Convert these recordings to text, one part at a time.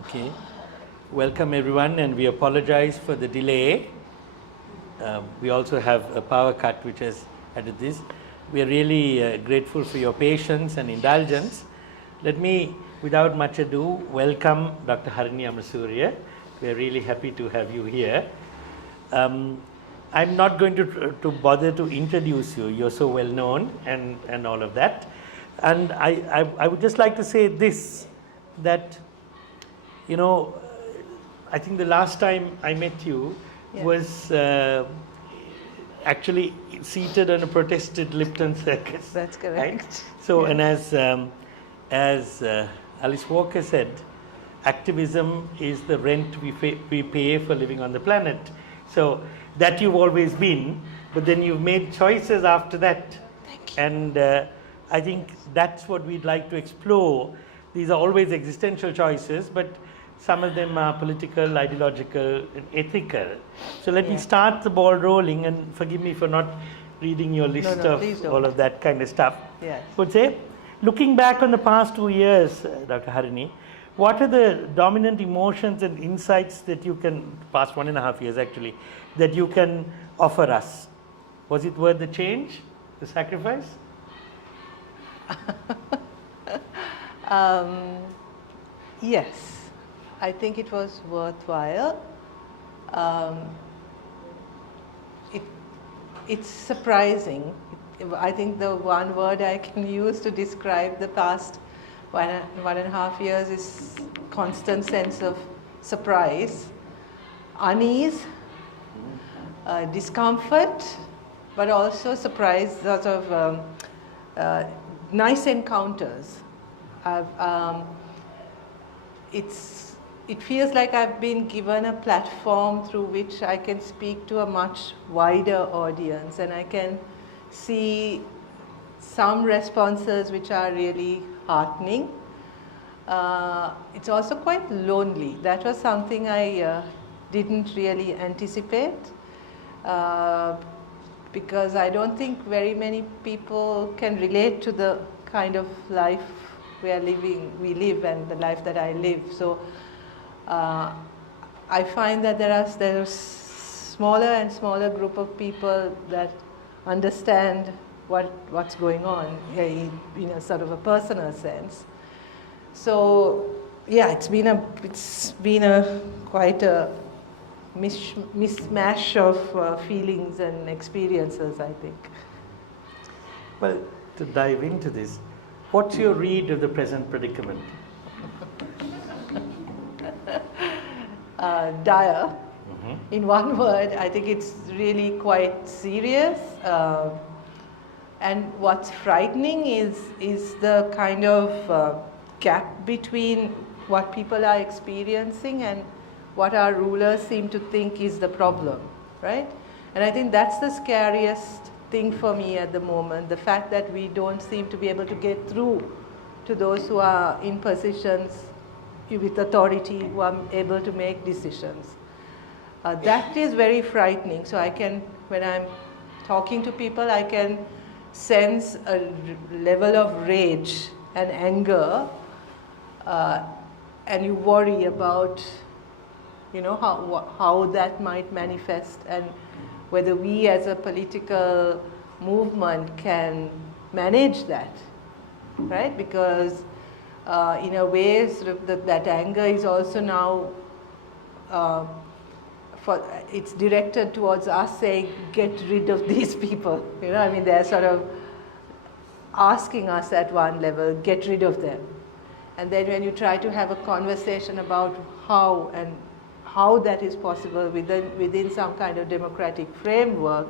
Okay. Welcome everyone, and we apologize for the delay. We also have a power cut which has added this. We are really grateful for your patience and indulgence. Let me, without much ado, welcome Dr. Harini Amarasuriya. We are really happy to have you here. I'm not going to bother to introduce you. You're so well known and all of that. And I would just like to say this, that, you know, I think the last time I met you was actually seated on a protested Lipton circus. That's correct. Right? So, and as Alice Walker said, activism is the rent we pay for living on the planet. So that you've always been, but then you've made choices after that. Thank you. And I think that's what we'd like to explore. These are always existential choices, but some of them are political, ideological, and ethical. So let me start the ball rolling, and forgive me for not reading your list of all of that kind of stuff. Yes. I would say, looking back on the past 2 years, Dr. Harini, what are the dominant emotions and insights that you can, past 1.5 years actually, that you can offer us? Was it worth the change, the sacrifice? Yes, I think it was worthwhile. It's surprising. I think the one word I can use to describe the past 1.5 years is constant sense of surprise, unease, discomfort, but also surprise, sort of nice encounters. It feels like I've been given a platform through which I can speak to a much wider audience, and I can see some responses which are really heartening. It's also quite lonely. That was something I didn't really anticipate, because I don't think very many people can relate to the kind of life we live, and the life that I live. So I find that there's smaller and smaller group of people that understand what's going on in a sort of a personal sense. So yeah, it's been a quite a mismatch of feelings and experiences, I think. Well, to dive into this, what's your read of the present predicament? Dire. In one word, I think it's really quite serious. And what's frightening is the kind of gap between what people are experiencing and what our rulers seem to think is the problem, right? And I think that's the scariest thing for me at the moment, the fact that we don't seem to be able to get through to those who are in positions with authority, who are able to make decisions. That is very frightening. So when I'm talking to people, I can sense a level of rage and anger, and you worry about, you know, how that might manifest, and whether we as a political movement can manage that, right? Because in a way, sort of that anger is also now, it's directed towards us saying, get rid of these people. You know, I mean, they're sort of asking us at one level, get rid of them. And then when you try to have a conversation about how that is possible within some kind of democratic framework,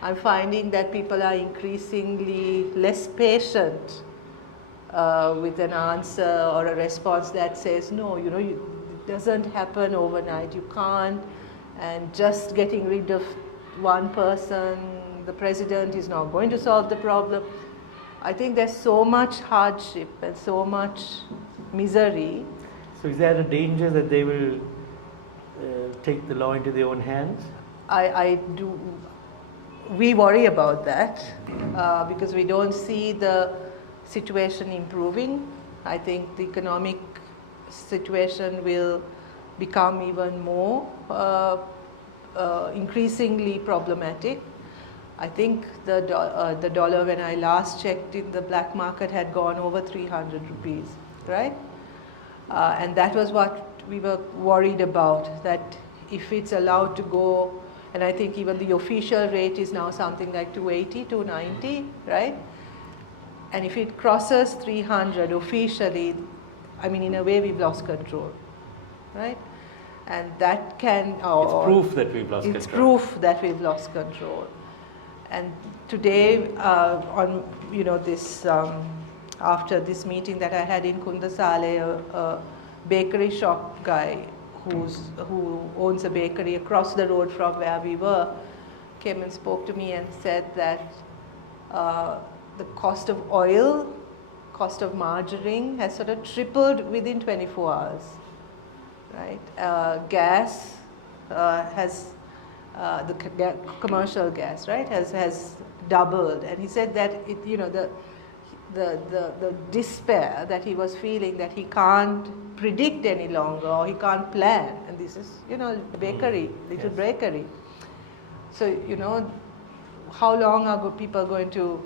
I'm finding that people are increasingly less patient with an answer or a response that says, no, you know, it doesn't happen overnight, you can't, and just getting rid of one person, the president, is not going to solve the problem. I think there's so much hardship and so much misery. So is there a danger that they will take the law into their own hands? We worry about that because we don't see the situation improving. I think the economic situation will become even more increasingly problematic. I think the dollar, when I last checked in the black market, had gone over 300 rupees, right? And that was what we were worried about, that if it's allowed to go, and I think even the official rate is now something like 280, 290, right? And if it crosses 300 officially, I mean, in a way, we've lost control, right? And that can... it's proof that we've lost control. It's proof that we've lost control. And today, on this after this meeting that I had in Kundasale, a bakery shop guy who owns a bakery across the road from where we were came and spoke to me and said that the cost of oil, cost of margarine has sort of tripled within 24 hours, right? Gas has the commercial gas, right, has doubled, and he said that the despair that he was feeling, that he can't predict any longer, or he can't plan, and this is bakery, little bakery. So how long are people going to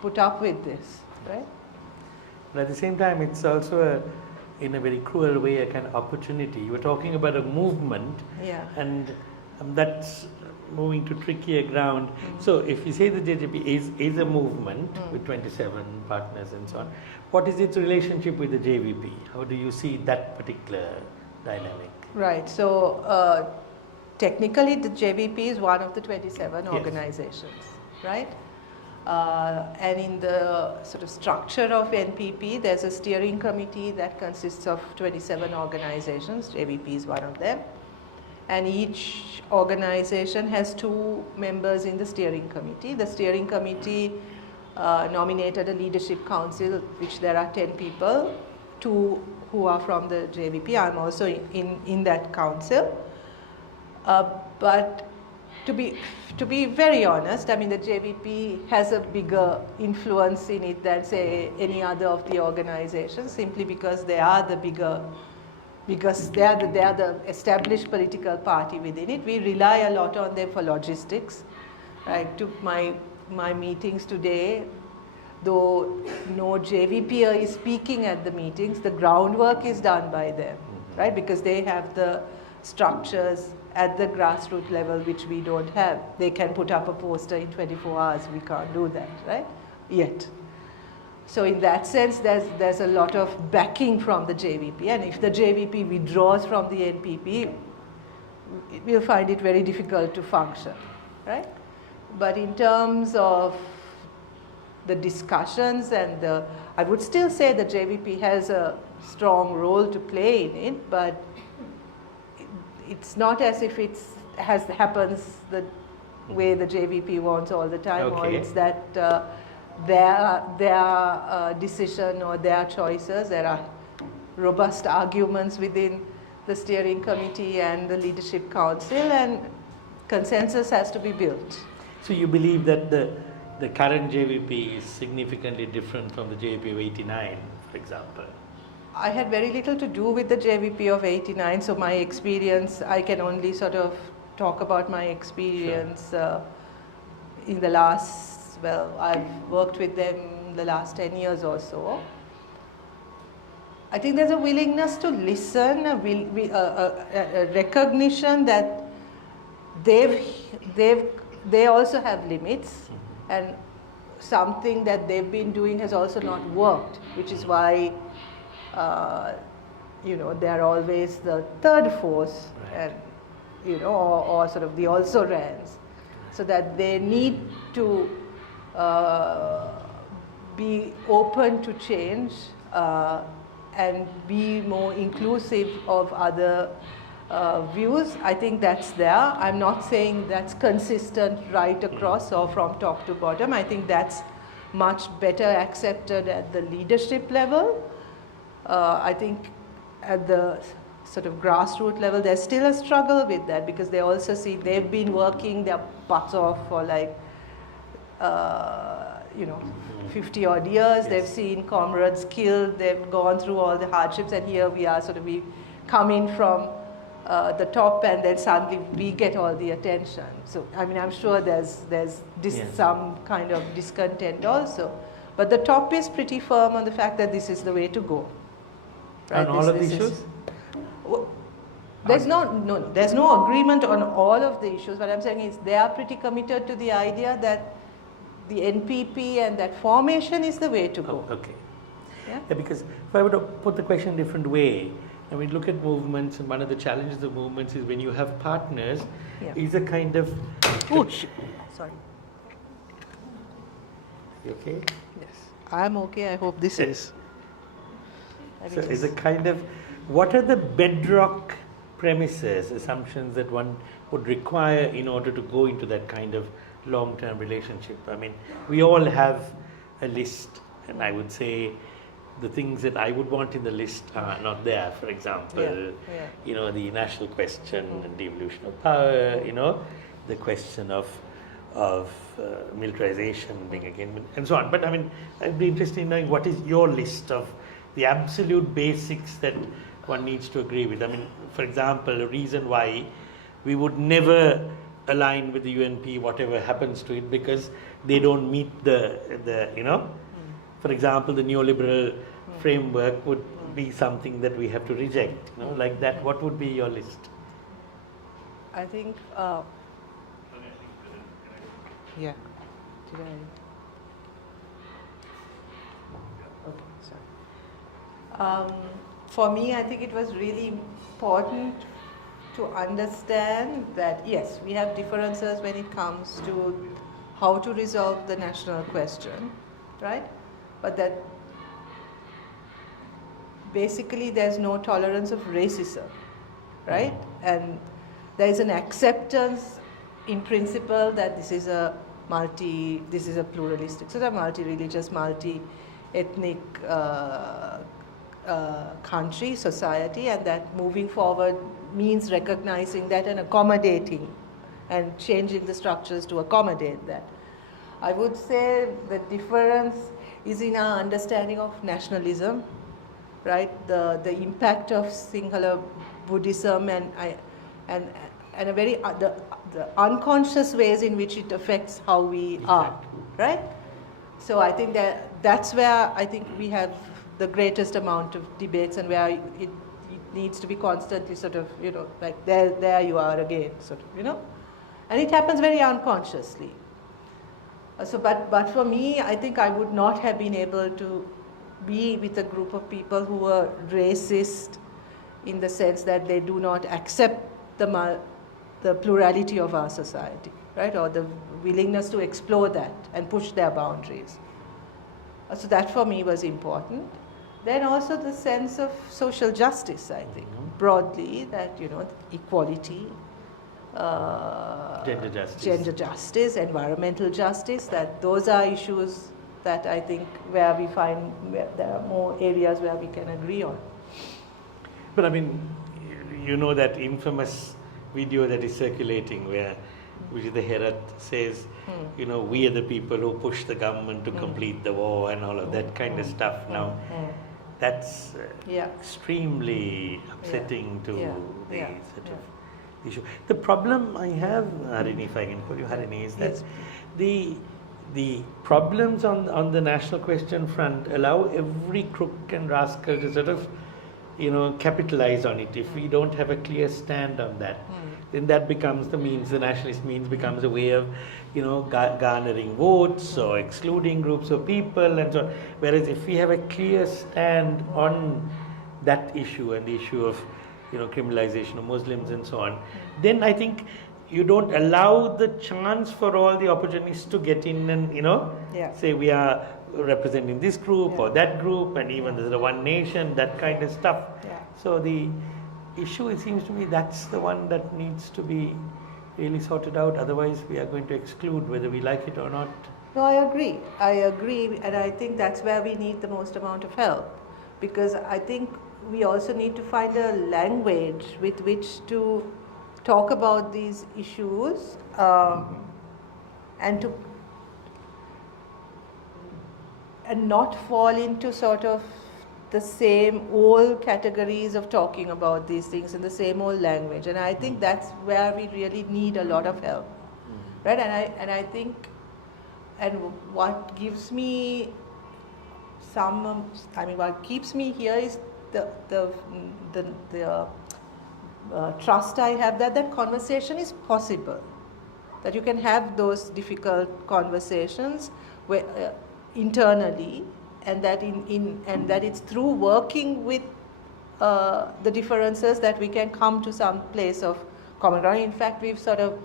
put up with this, right? But at the same time, it's also in a very cruel way a kind of opportunity. You were talking about a movement, yeah, and that's moving to trickier ground. So if you say the JVP is a movement with 27 partners and so on, what is its relationship with the JVP? How do you see that particular dynamic? Right. So technically the JVP is one of the 27 Yes. organizations, right? And in the sort of structure of NPP, there's a steering committee that consists of 27 organizations. JVP is one of them. And each organization has 2 members in the steering committee. The steering committee nominated a leadership council, which there are 10 people, 2 who are from the JVP. I'm also in that council. But to be very honest, I mean, the JVP has a bigger influence in it than, say, any other of the organizations, simply because they are the bigger, because they are the established political party within it. We rely a lot on them for logistics. I took my meetings today, though no JVPer is speaking at the meetings, the groundwork is done by them, right? Because they have the structures at the grassroots level, which we don't have. They can put up a poster in 24 hours. We can't do that, right? Yet. So in that sense, there's a lot of backing from the JVP, and if the JVP withdraws from the NPP, we'll find it very difficult to function, right? But in terms of the discussions and I would still say the JVP has a strong role to play in it, but it's not as if it happens the way the JVP wants all the time, or it's that their decision or their choices. There are robust arguments within the steering committee and the leadership council, and consensus has to be built. So you believe that the current JVP is significantly different from the JVP of 89, for example? I had very little to do with the JVP of 89, so my experience, I can only sort of talk about my experience in the last, well, I've worked with them the last 10 years or so. I think there's a willingness to listen, a recognition that they also have limits, and something that they've been doing has also not worked, which is why they're always the third force, and or sort of the also rans, so that they need to be open to change and be more inclusive of other views. I think that's there. I'm not saying that's consistent right across or from top to bottom. I think that's much better accepted at the leadership level. I think at the sort of grassroots level, there's still a struggle with that, because they also see they've been working their butts off for like 50 odd years. Yes. They've seen comrades killed. They've gone through all the hardships, and here we are we come in from the top, and then suddenly we get all the attention. So I mean, I'm sure there's Yes. some kind of discontent also, but the top is pretty firm on the fact that this is the way to go. On all of the issues? There's no agreement on all of the issues. What I'm saying is they are pretty committed to the idea that the NPP and that formation is the way to go. Oh, okay. Yeah? Yeah, because if I were to put the question a different way, I mean, look at movements, and one of the challenges of movements is when you have partners, is a kind of... Sorry. You okay? Yes. I'm okay. I hope this is. So is a kind of, what are the bedrock premises, assumptions that one would require in order to go into that kind of long-term relationship? I mean, we all have a list, and I would say the things that I would want in the list are not there. For example, the national question and devolution of power, the question of militarization being again, and so on. But I mean, I'd be interested in knowing what is your list of the absolute basics that one needs to agree with. I mean, for example, a reason why we would never align with the UNP, whatever happens to it, because they don't meet for example, the neoliberal framework would be something that we have to reject, like that. What would be your list? I think, yeah. Did I? Okay, sorry. For me, I think it was really important to understand that, yes, we have differences when it comes to how to resolve the national question, right? But that basically there's no tolerance of racism, right? And there is an acceptance in principle that this is a pluralistic, sort of multi-religious, multi-ethnic country, society, and that moving forward means recognizing that and accommodating and changing the structures to accommodate that. I would say the difference is in our understanding of nationalism, right? The impact of Sinhala Buddhism and a very the unconscious ways in which it affects how we are, right? So I think that's where I think we have the greatest amount of debates, and where it needs to be constantly like there you are again, and it happens very unconsciously. But for me, I think I would not have been able to be with a group of people who were racist in the sense that they do not accept the plurality of our society, right? Or the willingness to explore that and push their boundaries. So that for me was important. Then also the sense of social justice, I think, broadly, that, equality, gender justice, environmental justice, that those are issues that I think where we find there are more areas where we can agree on. But I mean, that infamous video that is circulating which the Herat says, we are the people who push the government to complete the war and all of that kind of stuff. Now, that's extremely upsetting to the sort of issue. The problem I have, Harini, if I can call you Harini, is that the problems on the national question front allow every crook and rascal to sort of, capitalize on it. If we don't have a clear stand on that, then that becomes the nationalist means becomes a way of, garnering votes or excluding groups of people and so on. Whereas if we have a clear stand on that issue and the issue of, criminalization of Muslims and so on, then I think you don't allow the chance for all the opportunists to get in and, say we are representing this group or that group, and even there's the one nation, that kind of stuff. So the issue, it seems to me, that's the one that needs to be really sorted out. Otherwise, we are going to exclude whether we like it or not. No, I agree, and I think that's where we need the most amount of help, because I think we also need to find a language with which to talk about these issues and to and not fall into sort of the same old categories of talking about these things in the same old language. And I think that's where we really need a lot of help, right? And I think, and what gives me what keeps me here is the trust I have that that conversation is possible, that you can have those difficult conversations where, internally, and that and that it's through working with the differences that we can come to some place of common ground. In fact, we've sort of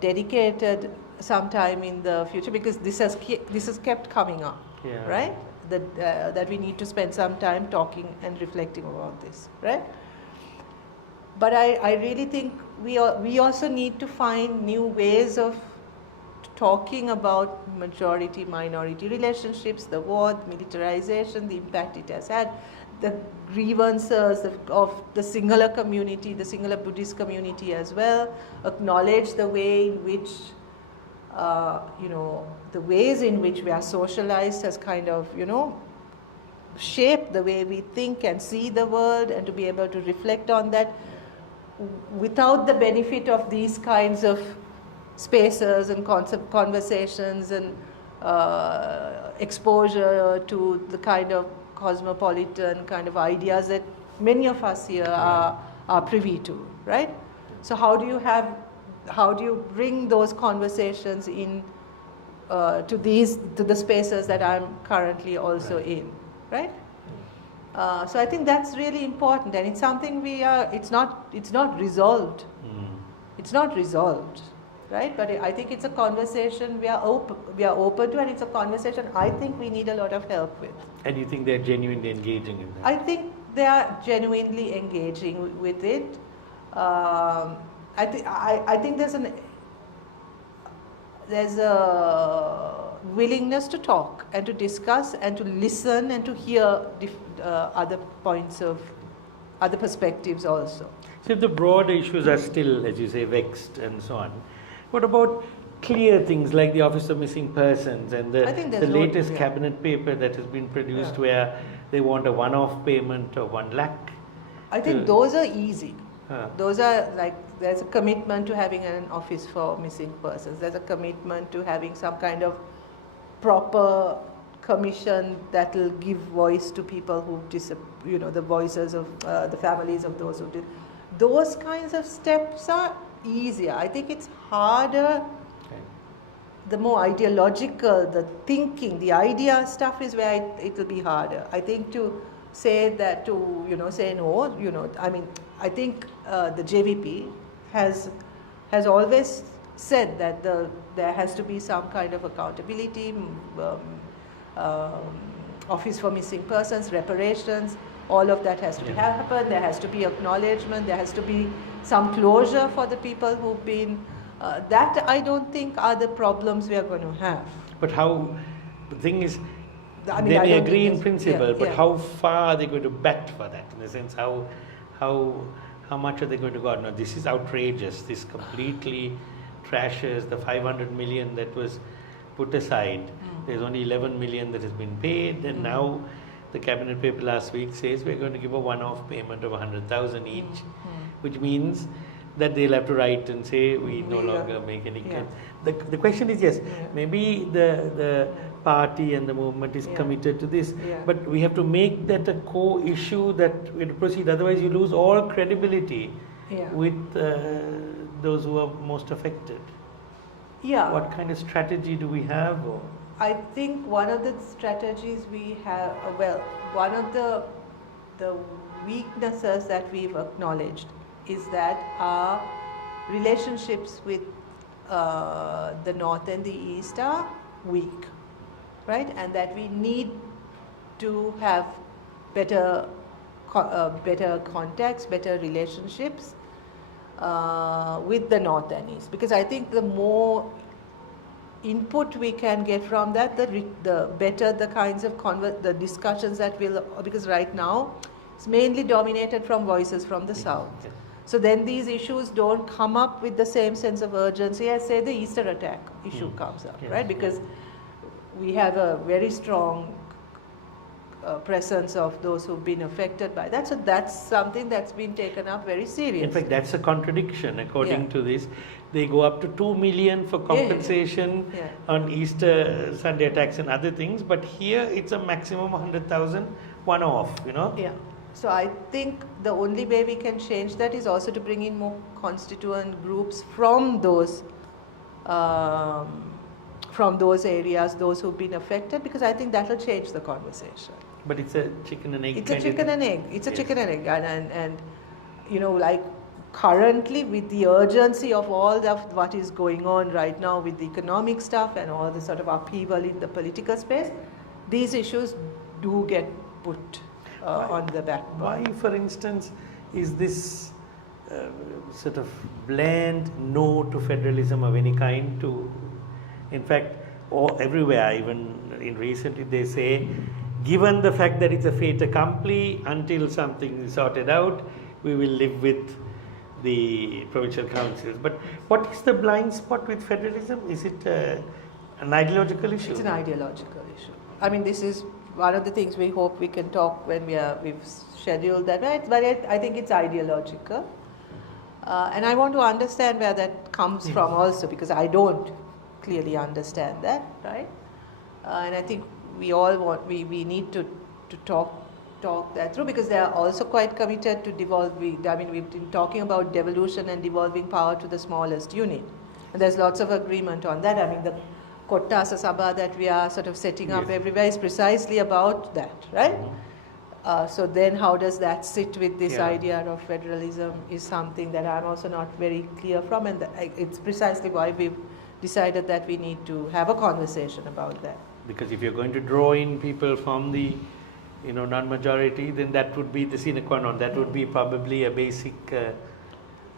dedicated some time in the future, because this has kept coming up, right? That we need to spend some time talking and reflecting about this, right? But I really think we also need to find new ways of talking about majority-minority relationships, the war, the militarization, the impact it has had, the grievances of the Sinhala community, the Sinhala Buddhist community as well, acknowledge the way in which, the ways in which we are socialized has kind of, shaped the way we think and see the world, and to be able to reflect on that without the benefit of these kinds of spaces and conversations and exposure to the kind of cosmopolitan kind of ideas that many of us here are privy to, right? So how do you bring those conversations in to the spaces that I'm currently also in, right? So I think that's really important, and it's something it's not resolved. It's not resolved, right? But I think it's a conversation we are open to, and it's a conversation I think we need a lot of help with. And you think they're genuinely engaging in that? I think they are genuinely engaging with it. I think there's a willingness to talk and to discuss and to listen and to hear other perspectives also. So if the broad issues are still, as you say, vexed and so on, what about clear things like the Office of Missing Persons and the latest cabinet paper that has been produced where they want a one-off payment of 1 lakh? I think those are easy. Those are like, there's a commitment to having an office for missing persons. There's a commitment to having some kind of proper commission that will give voice to people who the voices of the families of those who did. Those kinds of steps are easier. I think it's harder. The more ideological, the thinking, the idea stuff is where it will be harder. I think to say that, say no, I think the JVP has always said that there has to be some kind of accountability, office for missing persons, reparations, all of that has to happen. There has to be acknowledgement, there has to be some closure for the people who've been, that I don't think are the problems we are going to have. But how, the thing is, they may agree in principle, but how far are they going to bet for that? In the sense, how much are they going to go? No, this is outrageous. This completely trashes the 500 million that was put aside. There's only 11 million that has been paid, and now the cabinet paper last week says we're going to give a one-off payment of 100,000 each, which means that they'll have to write and say we no longer make any claim. The question is, maybe the party and the movement is committed to this, but we have to make that a core issue that we have to proceed, otherwise you lose all credibility with those who are most affected. What kind of strategy do we have? I think one of the strategies we have, one of the weaknesses that we've acknowledged is that our relationships with the North and the East are weak, right? And that we need to have better contacts, better relationships with the North and East. Because I think the more input we can get from that, the better the kinds of the discussions that will, because right now it's mainly dominated from voices from the South. So then these issues don't come up with the same sense of urgency as, say, the Easter attack issue comes up, right? Because we have a very strong presence of those who've been affected by that. So that's something that's been taken up very seriously. In fact, that's a contradiction according to this. They go up to 2 million for compensation on Easter Sunday attacks and other things, but here it's a maximum of 100,000 one-off, you know. Yeah. So I think the only way we can change that is also to bring in more constituent groups from those areas, those who've been affected, because I think that will change the conversation. But it's a chicken and egg. It's a chicken and egg. It's a chicken and egg, and you know, like currently with the urgency of all of what is going on right now with the economic stuff and all the sort of upheaval in the political space, these issues do get put on the back burner. Why, for instance, is this sort of bland no to federalism of any kind? In fact, everywhere, even in recently, they say, given the fact that it's a fait accompli, until something is sorted out, we will live with the provincial councils. But what is the blind spot with federalism? Is it an ideological issue? It's an ideological issue. I mean, this is one of the things we hope we can talk when we've scheduled that. But I think it's ideological. And I want to understand where that comes from also, because I don't clearly understand that, right? And I think we all we need to talk that through, because they are also quite committed to devolving. I mean, we've been talking about devolution and devolving power to the smallest unit, and there's lots of agreement on that. I mean, the Kottasa Sabha that we are sort of setting up everywhere is precisely about that, right? So then how does that sit with this idea of federalism is something that I'm also not very clear from, and it's precisely why we've decided that we need to have a conversation about that. Because if you're going to draw in people from the non-majority, then that would be the sine qua non. That would be probably a basic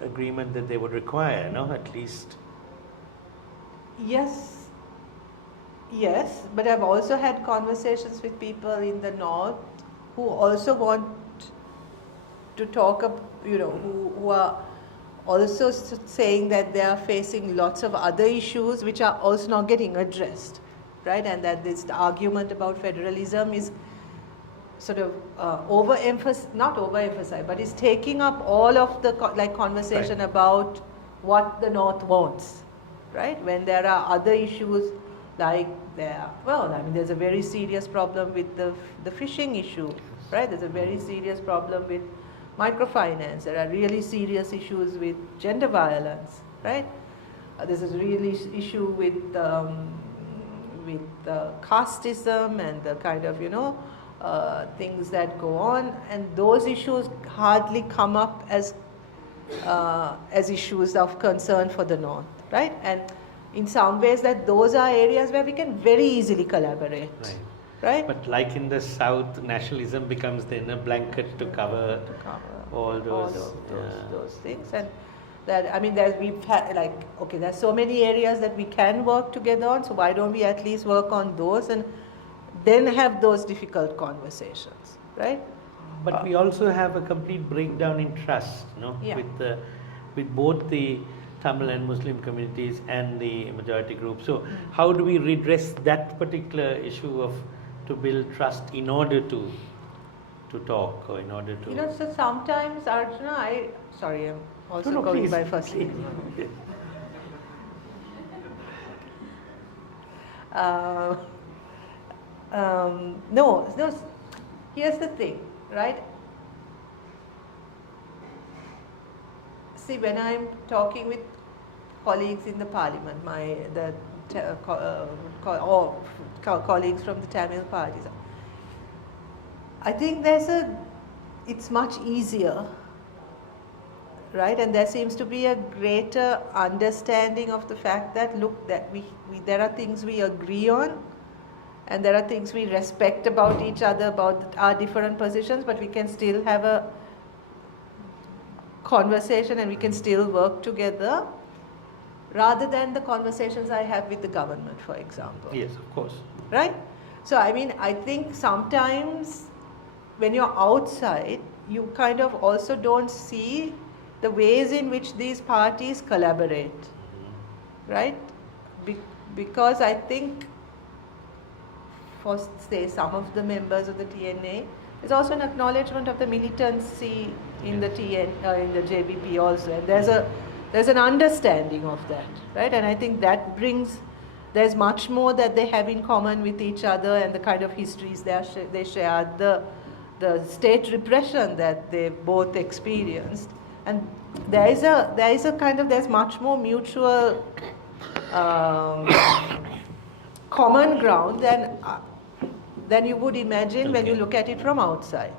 agreement that they would require, no? At least. Yes, but I've also had conversations with people in the north who also want to talk, who are also saying that they are facing lots of other issues which are also not getting addressed, right? And that this argument about federalism is sort of not overemphasized, but is taking up all of the conversation about what the North wants, right? When there are other issues like there's a very serious problem with the fishing issue, right? There's a very serious problem with microfinance. There are really serious issues with gender violence, right? There's a really issue with casteism and the kind of things that go on, and those issues hardly come up as issues of concern for the North, right? And in some ways that those are areas where we can very easily collaborate, right? But like in the South, nationalism becomes then a blanket to cover all those things. And that, I mean, we've had there's so many areas that we can work together on, so why don't we at least work on those and then have those difficult conversations, right? But we also have a complete breakdown in trust, with both the Tamil and Muslim communities and the majority group. So how do we redress that particular issue to build trust in order to talk, or in order to... So sometimes, Arjuna, I'm also going by first name. No, here's the thing, right? See, when I'm talking with colleagues in the parliament, colleagues from the Tamil parties, I think it's much easier, right? And there seems to be a greater understanding of the fact that, look, that there are things we agree on, and there are things we respect about each other, about our different positions, but we can still have a conversation and we can still work together, rather than the conversations I have with the government, for example. Yes, of course. Right? So, I mean, I think sometimes when you're outside, you kind of also don't see the ways in which these parties collaborate, right? Because I think for say some of the members of the TNA. It's also an acknowledgement of the militancy in the in the JBP also, and there's an understanding of that, right? And I think that there's much more that they have in common with each other, and the kind of histories they share, the state repression that they both experienced, and there's much more mutual common ground than you would imagine when you look at it from outside,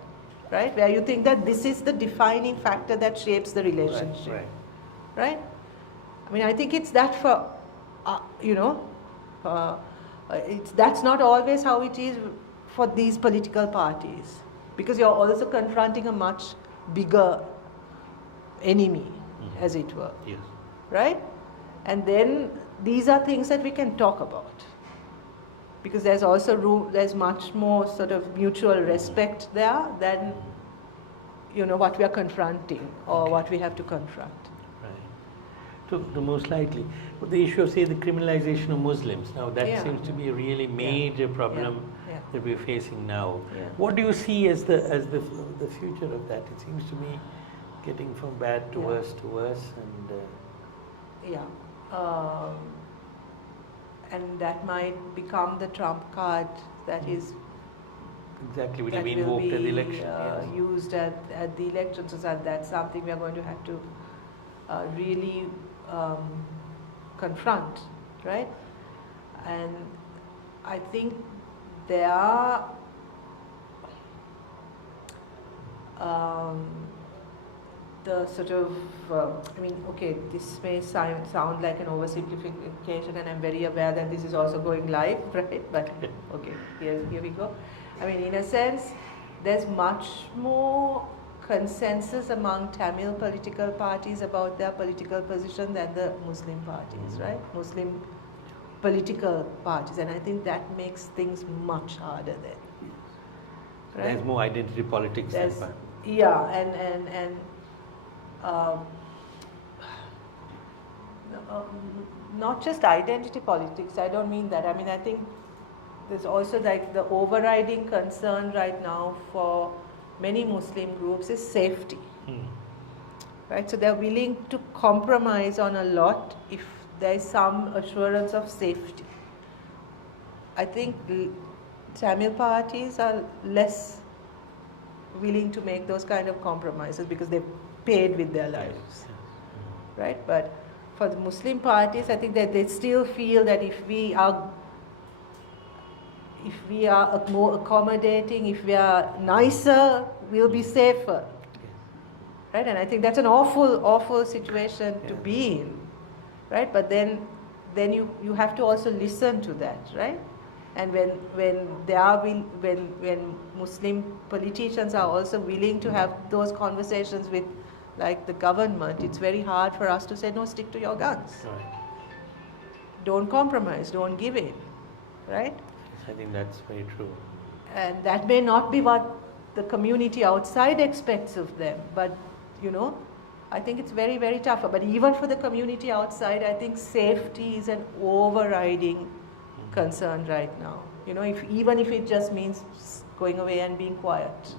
right? Where you think that this is the defining factor that shapes the relationship, right? I mean, I think it's that for, that's not always how it is for these political parties, because you're also confronting a much bigger enemy, as it were, right? And then these are things that we can talk about, because there's also there's much more sort of mutual respect there than what we are confronting or what we have to confront. So the most likely, the issue of, say, the criminalization of Muslims, now that seems to be a really major problem that we're facing now. What do you see as the future of that? It seems to me getting from bad to worse, and and that might become the trump card that is exactly which will be invoked at the election, used at the election. So that's something we are going to have to really confront, right? And I think there are the sort of, this may sound like an oversimplification, and I'm very aware that this is also going live, right? But okay, here we go. I mean, in a sense, there's much more consensus among Tamil political parties about their political position than the Muslim parties, right? Muslim political parties, and I think that makes things much harder then. Right? There's more identity politics. Not just identity politics, I don't mean that. I mean, I think there's also like the overriding concern right now for many Muslim groups is safety. Right? So they're willing to compromise on a lot if there's some assurance of safety. I think Tamil parties are less willing to make those kind of compromises because they've paid with their lives. Right? But for the Muslim parties, I think that they still feel that if we are more accommodating, if we are nicer, we'll be safer. Right? And I think that's an awful situation to be in. Right? But then you have to also listen to that, right? And when Muslim politicians are also willing to have those conversations with like the government, it's very hard for us to say, no, stick to your guns. Right. Don't compromise, don't give in. Right? I think that's very true. And that may not be what the community outside expects of them, but I think it's very, very tough. But even for the community outside, I think safety is an overriding concern right now. Even if it just means going away and being quiet.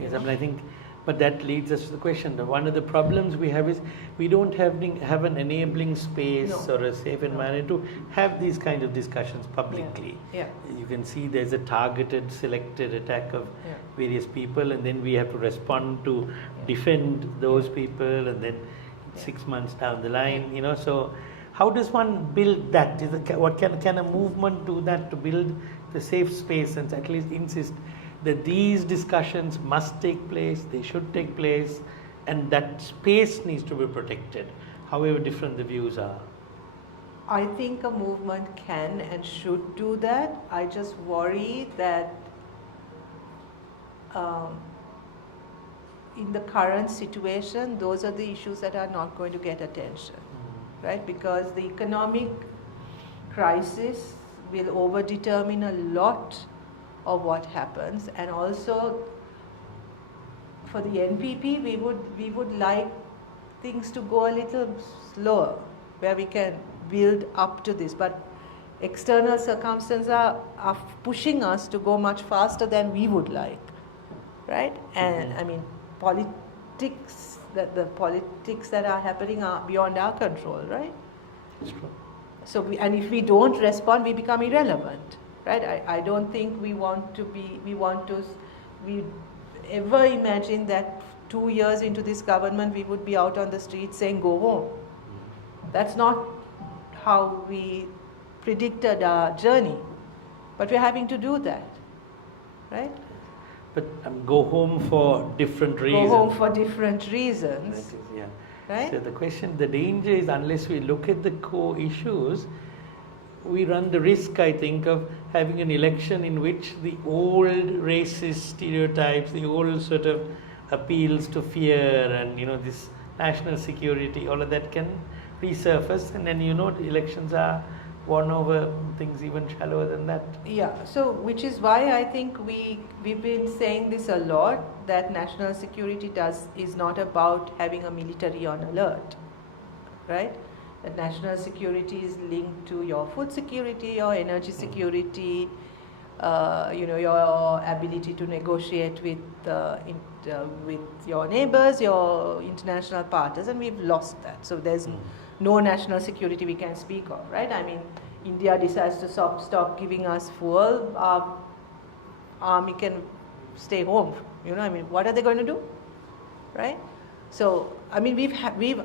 Yes, I mean, I think, but that leads us to the question. One of the problems we have is we don't have an enabling space or a safe environment to have these kind of discussions publicly. You can see there's a targeted, selected attack of various people, and then we have to respond to defend those people, and then 6 months down the line, so how does one build that? What can a movement do that to build the safe space and at least insist that these discussions must take place, they should take place, and that space needs to be protected, however different the views are? I think a movement can and should do that. I just worry that in the current situation, those are the issues that are not going to get attention, right? Because the economic crisis will over-determine a lot of what happens, and also for the NPP, we would like things to go a little slower, where we can build up to this. But external circumstances are pushing us to go much faster than we would like, right? And I mean, politics, the politics that are happening are beyond our control, right? It's true. So, and if we don't respond, we become irrelevant, right? I don't think we ever imagine that 2 years into this government we would be out on the street saying go home. That's not how we predicted our journey, but we're having to do that, right? But go home for different reasons. Go home for different reasons. That is, yeah. Right? So the danger is, unless we look at the core issues, we run the risk, I think, of having an election in which the old racist stereotypes, the old sort of appeals to fear and, this national security, all of that can resurface, and then, the elections are won over things even shallower than that. Yeah, so which is why I think we've been saying this a lot, that national security is not about having a military on alert, right? That national security is linked to your food security, your energy security, your ability to negotiate with your neighbors, your international partners, and we've lost that. So there's no national security we can speak of, right? I mean, India decides to stop giving us fuel, our army can stay home. I mean, what are they going to do, right? So, I mean,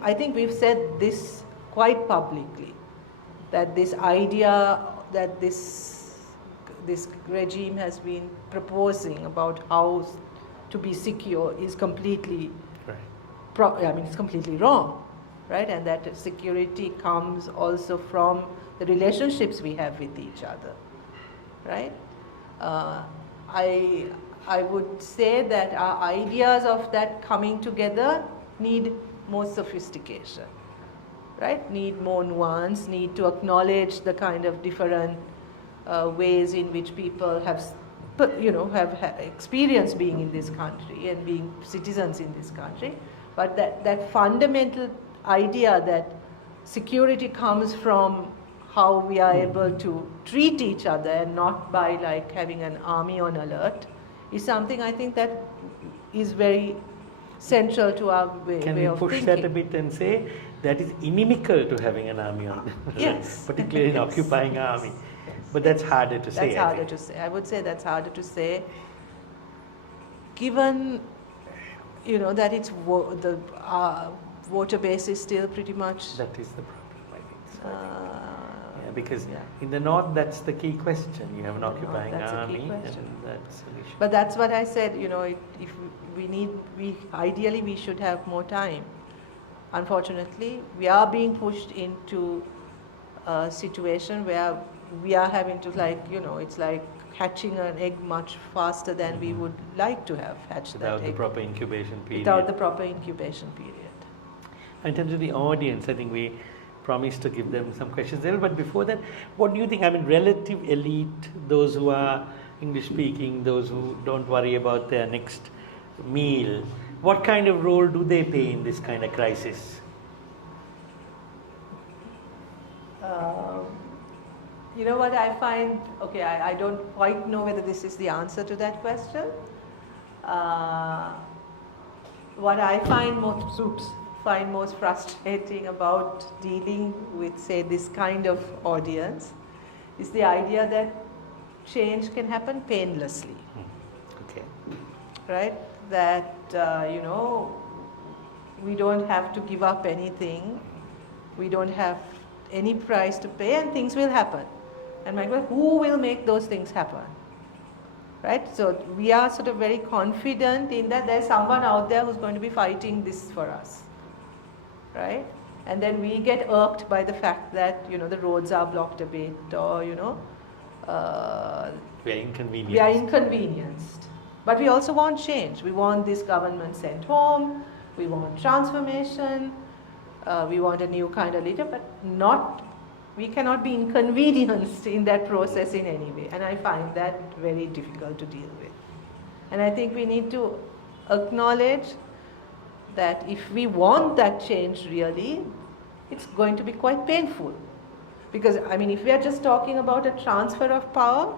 I think we've said this quite publicly, that this idea that this regime has been proposing about how to be secure is completely, it's completely wrong. Right, and that security comes also from the relationships we have with each other, right? I would say that our ideas of that coming together need more sophistication, right? Need more nuance, need to acknowledge the kind of different ways in which people have experience being in this country and being citizens in this country, but that fundamental idea that security comes from how we are able to treat each other and not by like having an army on alert is something I think that is very central to our way of thinking. Can we push that a bit and say that is inimical to having an army on alert? Yes. Particularly an occupying army. But that's harder to say. That's harder to say. I would say that's harder to say, given that it's the voter base is still pretty much. That is the problem, I think. Because in the north, that's the key question. You have an occupying army, and that's an issue. But that's what I said. If ideally we should have more time. Unfortunately, we are being pushed into a situation where we are having to it's like hatching an egg much faster than we would like to have hatched that egg. Without the proper incubation period. Without the proper incubation period. In terms of the audience, I think we promised to give them some questions there. But before that, what do you think? I mean, relative elite, those who are English speaking, those who don't worry about their next meal, what kind of role do they play in this kind of crisis? What I find, I don't quite know whether this is the answer to that question. What I find most frustrating about dealing with, say, this kind of audience is the idea that change can happen painlessly. Okay. Right? That, we don't have to give up anything. We don't have any price to pay and things will happen. And my question, who will make those things happen? Right? So we are sort of very confident in that there's someone out there who's going to be fighting this for us. Right? And then we get irked by the fact that, the roads are blocked a bit or, we are inconvenienced. We are inconvenienced. But we also want change. We want this government sent home. We want transformation. We want a new kind of leader, but we cannot be inconvenienced in that process in any way. And I find that very difficult to deal with. And I think we need to acknowledge that if we want that change really, it's going to be quite painful. Because, I mean, if we are just talking about a transfer of power,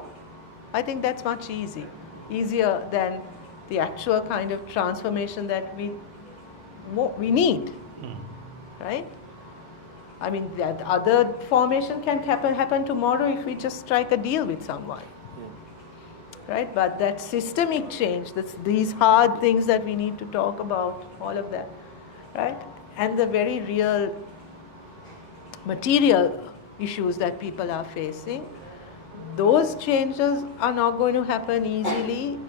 I think that's much easier than the actual kind of transformation that we need, right? I mean, that other formation can happen tomorrow if we just strike a deal with someone, right? But that systemic change, these hard things that we need to talk about, all of that, right? And the very real material issues that people are facing, those changes are not going to happen easily,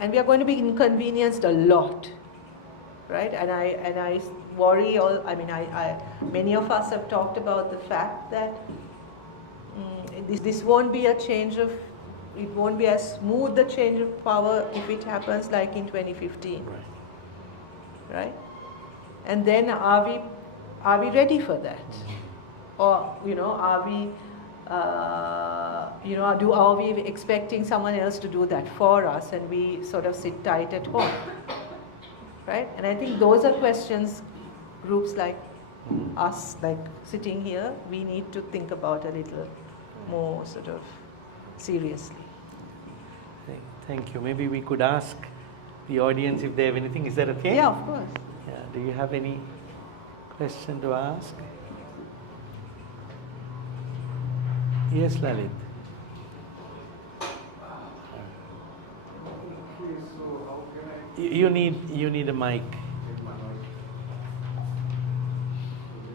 and we are going to be inconvenienced a lot, right? And I worry. Many of us have talked about the fact that this won't be a change of. It won't be as smooth the change of power if it happens like in 2015, right? And then are we ready for that? Or, are we, are we expecting someone else to do that for us and we sort of sit tight at home, right? And I think those are questions groups like us, like sitting here, we need to think about a little more sort of seriously. Thank you. Maybe we could ask the audience if they have anything. Is that okay? Yeah, of course. Yeah. Do you have any question to ask? Yes, Lalit. Okay, so how can I... You need a mic. Get my mic. Let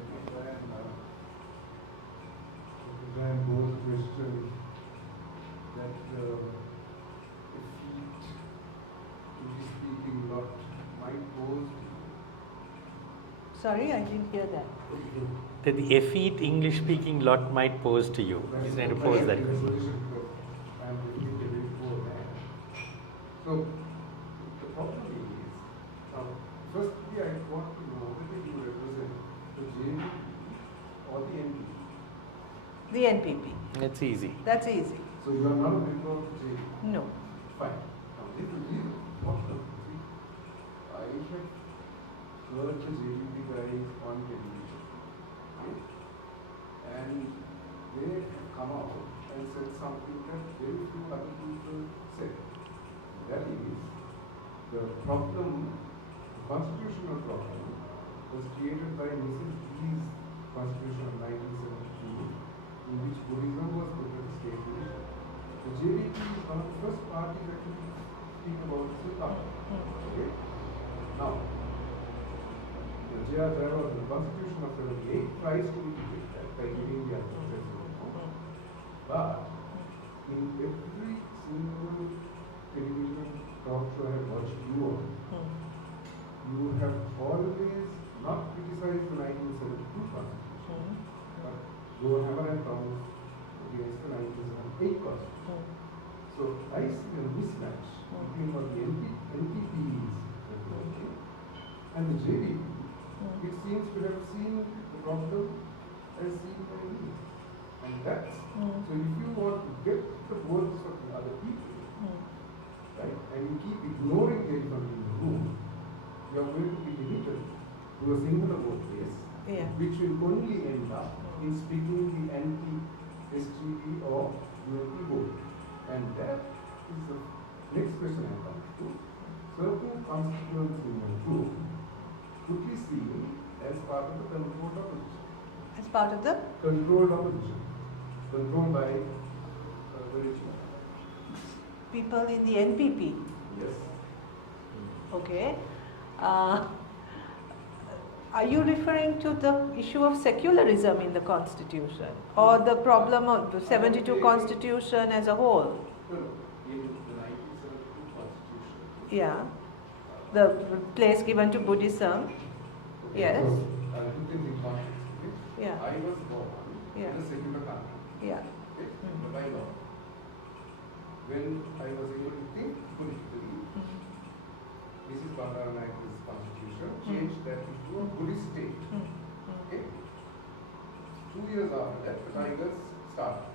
me try and pose a question that effete, to be speaking, lot might pose... Sorry, I didn't hear that. That the effete English-speaking lot might pose to you. He's trying to pose that question. I'm really a very poor man. So, the problem is, firstly I want to know whether you represent the JV or the NPP. The NPP. It's easy. That's easy. So you are not a member of the JV? No. Fine. Now this is the problem. I have heard the JVP guys on television. Right? And they have come out and said something that very few other people said. That is, the problem, constitutional problem, was created by Mrs. Lee's Constitution of 1972, in which Buddhism was put as a state religion. The JVP is one of the first parties that speak about this with power. Okay? Now, the JR Driver of the Constitution of 78 tries to mitigate that by giving the other president. But in every single television talk show I have watched you on, you have always not criticized the 1972 Constitution, but go hammer and tongs against the 1978 Constitution. So I see a mismatch between what the NPP is representing and the JVP. It seems to have seen the problem as seen by me. And that's, so if you want to get the votes of the other people, right, and you keep ignoring the elephant in the room, you are going to be limited to a singular vote base, which will only end up in speaking the anti-SGB or UNP vote. And that is the next question I come to. Certain constituents in your group could be seen as part of the controlled opposition. As part of the? Controlled opposition. Controlled by the regime. People in the NPP? Yes. Okay. Are you referring to the issue of secularism in the Constitution or the problem of the 72 Constitution as a whole? No, in the 1972 Constitution. Yeah. The place given to Buddhism. Okay, Yes. So, look in the context. Okay? Yeah. I was born in a secular country. Yeah. Okay? By law. When I was able to think politically, Mrs. Bandaranaike's constitution changed that into a Buddhist state. Okay? 2 years after that, the tigers started.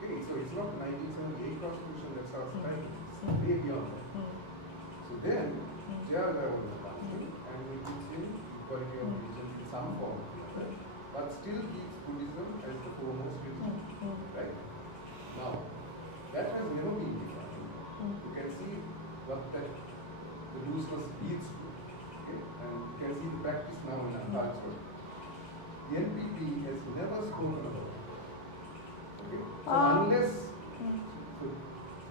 Okay? So it's not the 1978 constitution that starts tigers. It's way beyond that. So then, JR was appointed and we could say equality of religion in some form or other. But but still keeps Buddhism as the foremost religion. Right? Now, that has never been defined. You can see what that the looseness leads to. Okay? And you can see the practice now in our culture. The NPP has never spoken about it. Okay? So unless, so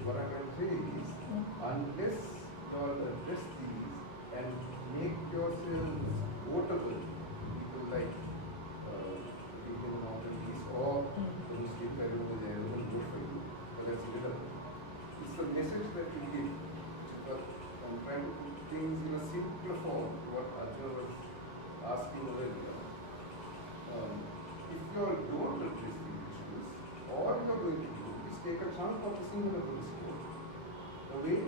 what I can say is, unless you all address these and make yourselves votable, people like people in Northern East or the Muslim fellow over there who will vote for you, but that's irrelevant. It's the message that you give. But I'm trying to put things in a simpler form to what Arjuna was asking earlier. If you all don't address these issues, all you're going to do is take a chunk of the singular Buddhist code away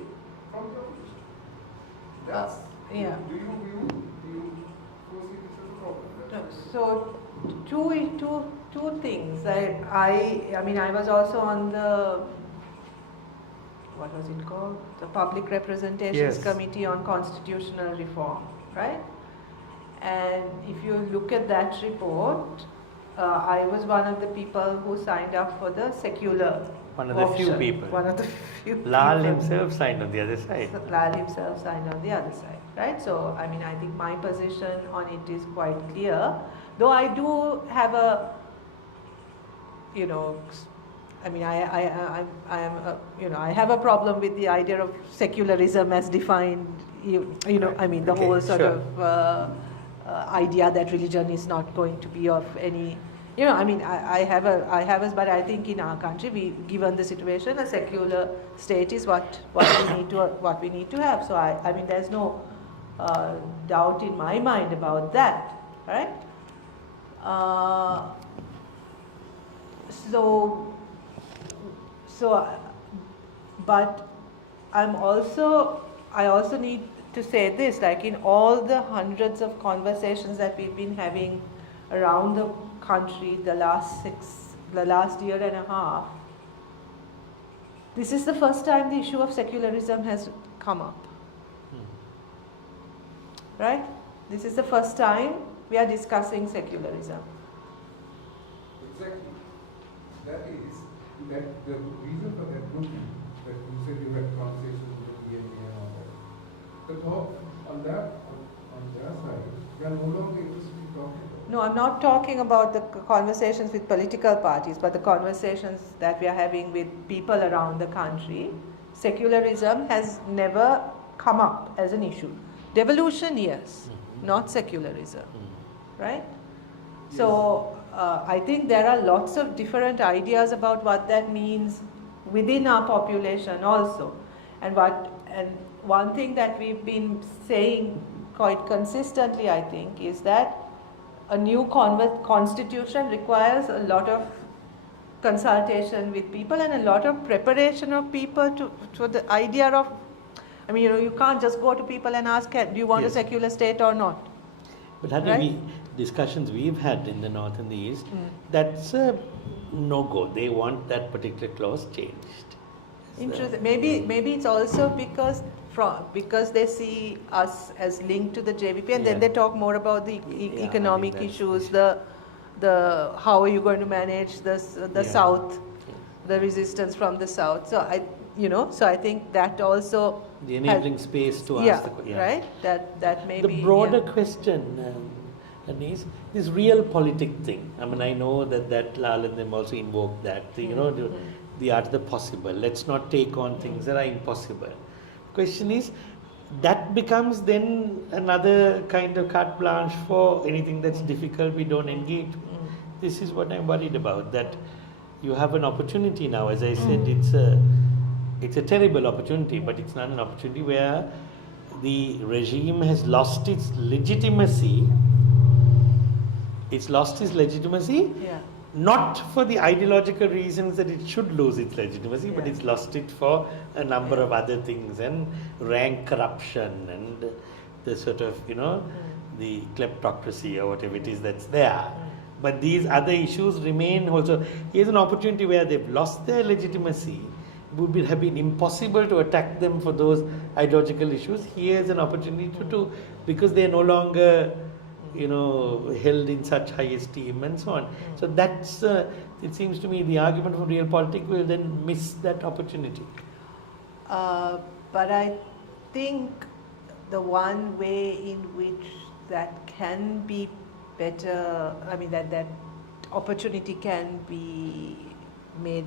from your position. That's yeah. Do you foresee this as a problem? So two things. I mean I was also on the, what was it called? The Public Representations Yes. Committee on Constitutional Reform, right? And if you look at that report, I was one of the people who signed up for the secular One of the few option. people. One of the few Lal people. himself signed on the other side. So Lal himself signed on the other side, right? So, I mean, I think my position on it is quite clear. Though I do have a, you know, I mean, I am, you know, I have a problem with the idea of secularism as defined, you know, I mean, the Okay, whole sort sure. of idea that religion is not going to be of any, you know, I mean, I have a, but I think in our country, given the situation, a secular state is what we need to have. So I mean, there's no doubt in my mind about that, right? But I also need to say this, like in all the hundreds of conversations that we've been having around the country the last year and a half, this is the first time the issue of secularism has come up. Right? This is the first time we are discussing secularism. Exactly. That is, that the reason for that would be that you said you had conversations with the DNA and all that. The talk on their side, they are no longer interested in talking about. No, I'm not talking about the conversations with political parties, but the conversations that we are having with people around the country. Secularism has never come up as an issue. Devolution, yes, not secularism, right? Yes. So I think there are lots of different ideas about what that means within our population also. And one thing that we've been saying quite consistently, I think, is that a new constitution requires a lot of consultation with people and a lot of preparation of people to the idea of, I mean, you know, you can't just go to people and ask, do you want Yes. a secular state or not? But Hari, Right? discussions we've had in the north and the east, that's a no-go. They want that particular clause changed. Interesting. Maybe it's also because they see us as linked to the JVP, and then Yeah. they talk more about the Yeah, I economic think that's issues, the the how are you going to manage the Yeah. south, the resistance from the south. So I think that also The enabling space to yeah, ask the question. right. That may The be broader yeah. question, Anis, this real politic thing. I mean, I know that Lal and them also invoke that. You know, the art of the possible. Let's not take on things that are impossible. Question is, that becomes then another kind of carte blanche for anything that's difficult. We don't engage. This is what I'm worried about. That you have an opportunity now. As I said, it's a terrible opportunity, but it's not an opportunity where the regime has lost its legitimacy. It's lost its legitimacy, Yeah. not for the ideological reasons that it should lose its legitimacy, but Yeah. it's lost it for a number of other things, and rank corruption and the sort of, the kleptocracy or whatever it is that's there. But these other issues remain also. Here's an opportunity where they've lost their legitimacy. It would have been impossible to attack them for those ideological issues. Here's an opportunity to, because they're no longer held in such high esteem and so on. So that's, it seems to me, the argument from realpolitik will then miss that opportunity. But I think the one way in which that can be better, that opportunity can be made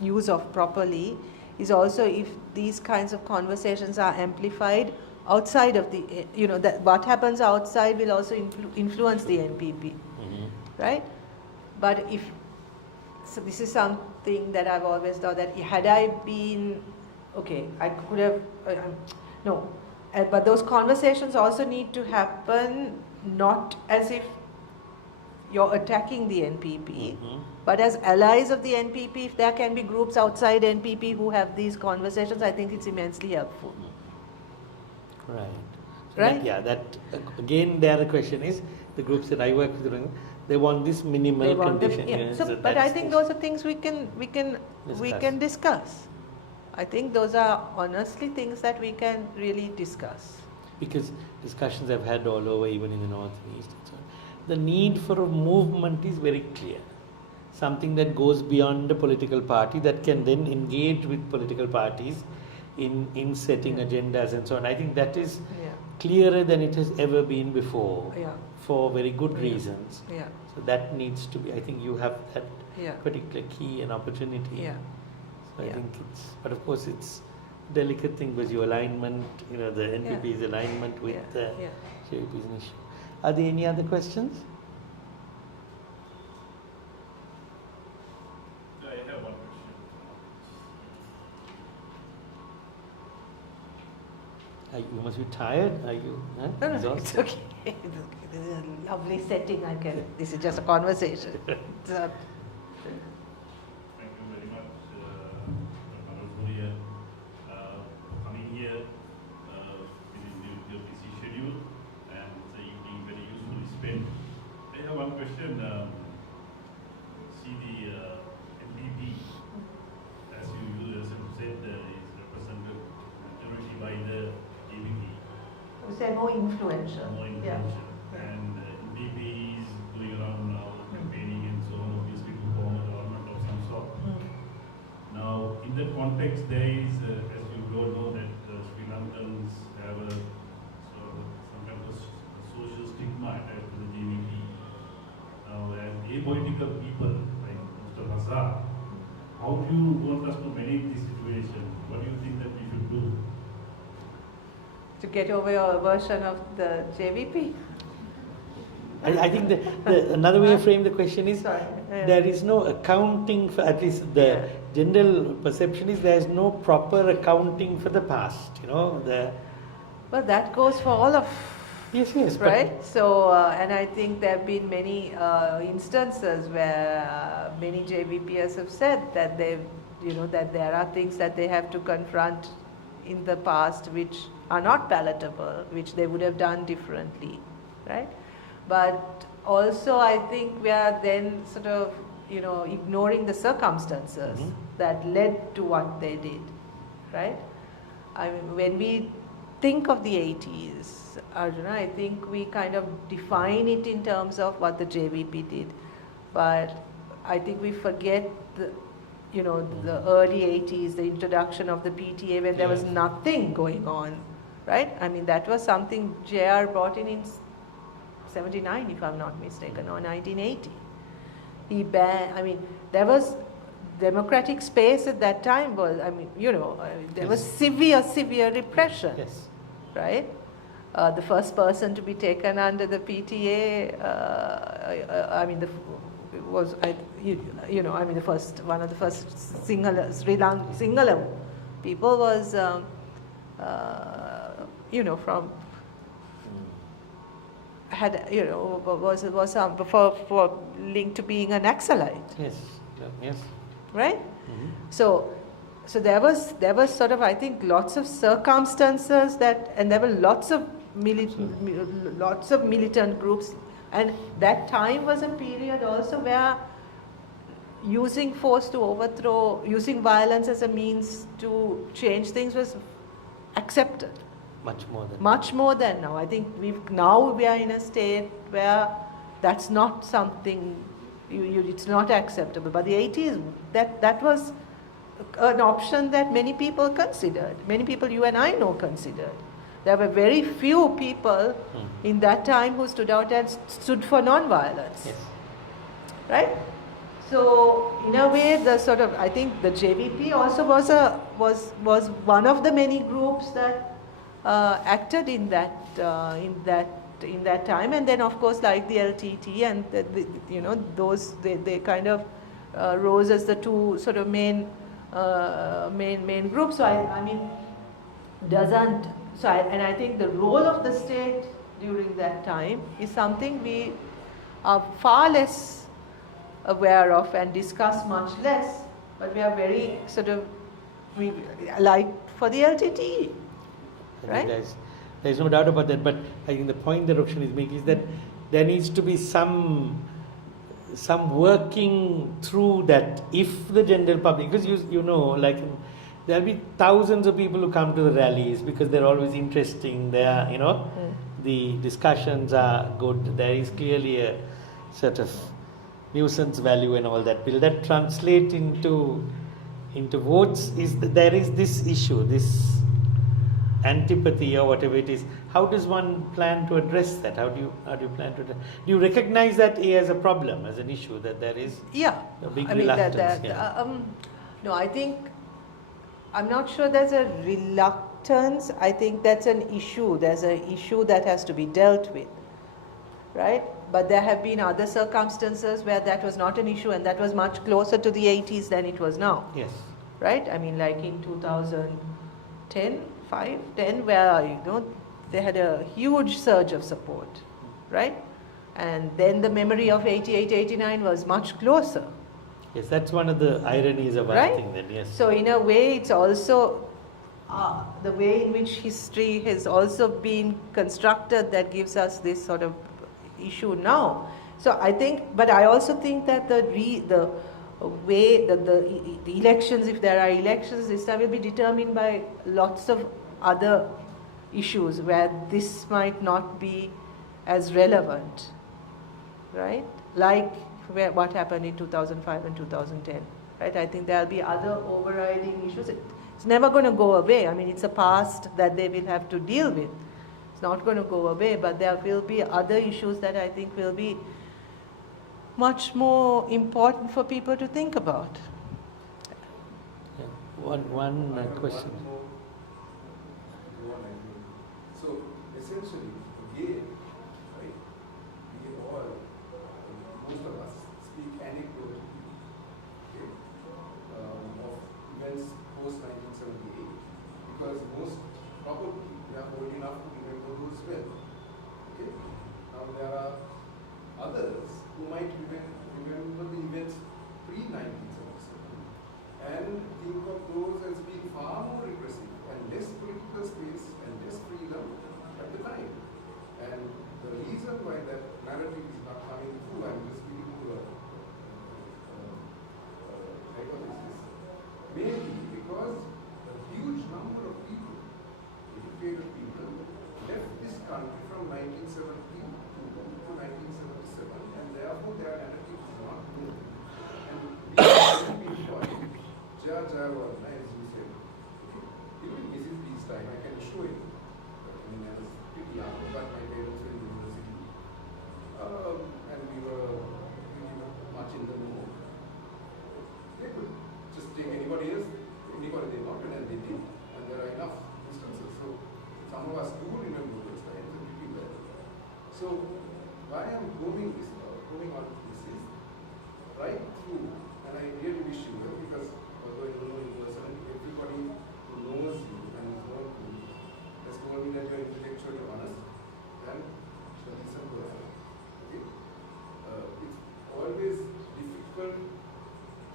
use of properly, is also if these kinds of conversations are amplified outside of the, that what happens outside will also influence the NPP, right? But so this is something that I've always thought that had I been, I could have, no, but those conversations also need to happen not as if you're attacking the NPP, but as allies of the NPP. If there can be groups outside NPP who have these conversations, I think it's immensely helpful. Right. So right? Again, there the question is, the groups that I work with, they want this minimal condition. But I think those are things we can discuss. I think those are honestly things that we can really discuss. Because discussions I've had all over, even in the north and east and so on, the need for a movement is very clear. Something that goes beyond a political party, that can then engage with political parties in setting agendas and so on. I think that is clearer than it has ever been before, for very good reasons. So that needs to be, I think you have that particular key and opportunity. So I think but of course it's a delicate thing because your alignment, the NPP's alignment with the JVP is an issue. Are there any other questions? I have one question. You must be tired. Are you No, it's okay. This is a lovely setting. This is just a conversation. Thank you very much, Dr. coming here within your busy schedule, and the evening very usefully spent. I have one question. See the NPP, as you yourself said, is represented majority by the JVP. We say more influential. More influential. And NPP is going around now campaigning and so on, obviously to form a government of some sort. Now, in that context, there is, as you all know, that Sri Lankans have some kind of social stigma attached to the JVP. Now, as apolitical people like Mr. Hazar, how do you want us to manage this situation? What do you think that we should do? To get over your aversion of the JVP? I think another way to frame the question is, there is no accounting for, at least the general perception is there is no proper accounting for the past, Well, that goes for all of yes, right? So, and I think there have been many instances where many JVPs have said that that there are things that they have to confront in the past which are not palatable, which they would have done differently, right? But also I think we are then sort of, ignoring the circumstances that led to what they did, right? I mean, when we think of the 80s, Arjuna, I think we kind of define it in terms of what the JVP did. But I think we forget the early 80s, the introduction of the PTA when there was nothing going on, right? I mean, that was something JR brought in 79, if I'm not mistaken, or 1980. He banned, there was democratic space at that time there was severe repression, right? The first person to be taken under the PTA, the first, one of the first Sri Lankan people was, from, had, was for linked to being an Naxalite. Yes. Right? So there was sort of, I think, lots of circumstances and there were lots of militant groups, and that time was a period also where using force to overthrow, using violence as a means to change things was accepted, Much more than Much more than now. I think we are in a state where that's not something, it's not acceptable. But the 80s, that was an option that many people considered. Many people you and I know considered. There were very few people in that time who stood out and stood for non-violence. Yes. Right? So in a way, the sort of, I think the JVP also was one of the many groups that acted in that time, and then of course like the LTT and those they kind of rose as the two sort of main groups. So I mean doesn't so I, and I think the role of the state during that time is something we are far less aware of and discuss much less, but we are very sort of like for the LTT. Right? There's no doubt about that, but I think the point that Rokshan is making is that there needs to be some working through that. If the general public, because you know, like there'll be thousands of people who come to the rallies because they're always interesting. They are, the discussions are good. There is clearly a sort of nuisance value and all that. Will that translate into votes? There is this issue, this antipathy or whatever it is. How does one plan to address that? How do you plan to address? Do you recognize that as a problem, as an issue, that there is a big reluctance? No, I think I'm not sure there's a reluctance. I think that's an issue. There's an issue that has to be dealt with, right? But there have been other circumstances where that was not an issue, and that was much closer to the 80s than it was now. Yes. Right? I mean, like in 2010, 10, where they had a huge surge of support, right? And then the memory of 88, 89 was much closer. Yes, that's one of the ironies of our thing then, yes. So in a way, it's also the way in which history has also been constructed that gives us this sort of issue now. So I think, but I also think that the way that the elections, if there are elections this time, will be determined by lots of other issues where this might not be as relevant, right? Like what happened in 2005 and 2010, right? I think there will be other overriding issues. It's never going to go away. I mean, it's a past that they will have to deal with. It's not going to go away, but there will be other issues that I think will be much more important for people to think about. Yeah. One question. So essentially, again, right, we all, most of us, speak anecdotally, okay, of events post-1978, because most probably we are old enough to remember those well. Okay? Now there are others who might remember the events pre-1977 and think of those as being far more repressive and less political space and less freedom at the time. And the reason why that narrative is not coming through, I'm just giving you a hypothesis, may be because a huge number of people, educated people, left this country from 1970 to 1977, and therefore their narrative is not new. And we have been taught, as you said, even Mrs. B's time, I can show you. I mean, I was pretty young, but my parents were in university. And we were much in the know. They could just take anybody they wanted, and they did. And there are enough instances. So some of us do remember those times and pretty well. So why I'm going on this is right through, and I really wish you well, because although you know in person, everybody who knows you and is known to you has told me that you're intellectually honest and a decent person. Okay? It's always difficult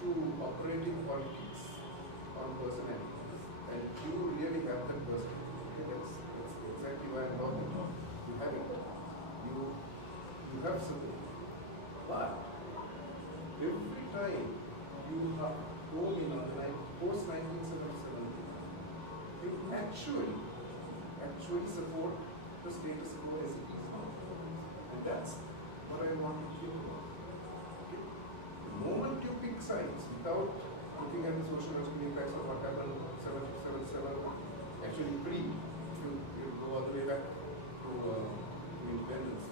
to operate in politics on personalities, and you really have that personality. Okay? That's exactly why I'm talking about. You have it. You have something. But every time you have home in post-1977, you actually actually support the status quo as it is. And that's what I want to keep. Okay? The moment you pick sides without looking at the social impacts of what happened 777, actually if you go all the way back to independence,